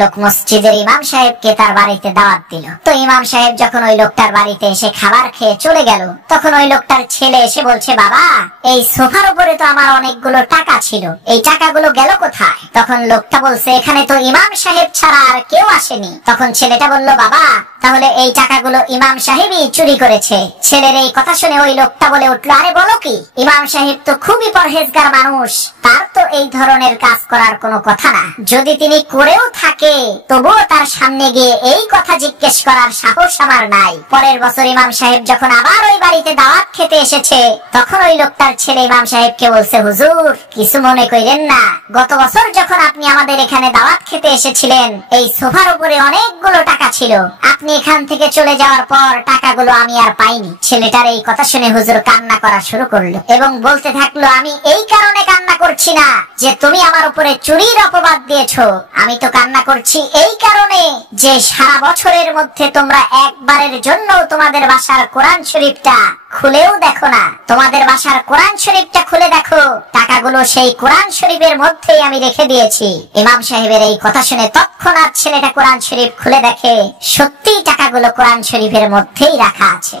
লোক মসজিদের ইমাম সাহেবকে তার বাড়িতে দাওয়াত দিল। তো ইমাম সাহেব যখন ওই লোকটার বাড়িতে এসে খাবার খেয়ে চলে গেল, তখন ওই লোকটার ছেলে এসে বলছে, বাবা এই সোফার উপরে তো আমার অনেকগুলো টাকা ছিল, এই টাকাগুলো গেল কোথায়? তখন লোকটা বলছে, এখানে তো ইমাম সাহেব ছাড়া আর কেউ আসেনি। তখন ছেলেটা বলল, বাবা তাহলে এই টাকাগুলো ইমাম সাহেবই চুরি করেছে। ছেলের এই কথা শুনে ওই লোকটা বলে উঠলো, আরে বলো কি, ইমাম সাহেব তো খুবই পরহেজগার মানুষ, তার তো এই ধরনের কাজ করার কোনো কথা না। যদি তিনি করেও থাকে তবুও তার সামনে গিয়ে এই কথা জিজ্ঞেস করার সাহস আমার নাই। পরের বছর ইমাম সাহেব যখন আবার ওই বাড়িতে দাওয়াত খেতে এসেছে, তখন ওই লোকটার ছেলে ইমাম সাহেবকে বলছে, হুজুর কিছু মনে করেন না, গত বছর যখন আপনি আমাদের এখানে দাওয়াত খেতে এসেছিলেন এই সোফার উপরে অনেকগুলো টাকা ছিল, আপনি এখান থেকে চলে যাওয়ার পর টাকাগুলো আমি আর পাইনি। ছেলেটার এই কথা শুনে হুজুর কান্না করা শুরু করলো এবং বলতে থাকলো, আমি এই কারণে কান্না করছি না যে তুমি আমার উপরে চুরির অপবাদ দিয়েছো, আমি তো কান্না করছি এই কারণে যে সারা বছরের মধ্যে তোমরা একবারের জন্য তোমাদের বাসার কোরআন শরীফটা খুলেও দেখো না। তোমাদের বাসার কোরআন শরীফটা খুলে দেখো, টাকাগুলো সেই কোরআন শরীফের মধ্যেই আমি রেখে দিয়েছি। ইমাম সাহেবের এই কথা শুনে তৎক্ষণাৎ ছেলেটা কোরআন শরীফ খুলে দেখে, সত্যিই টাকাগুলো কোরআন শরীফের মধ্যেই রাখা আছে।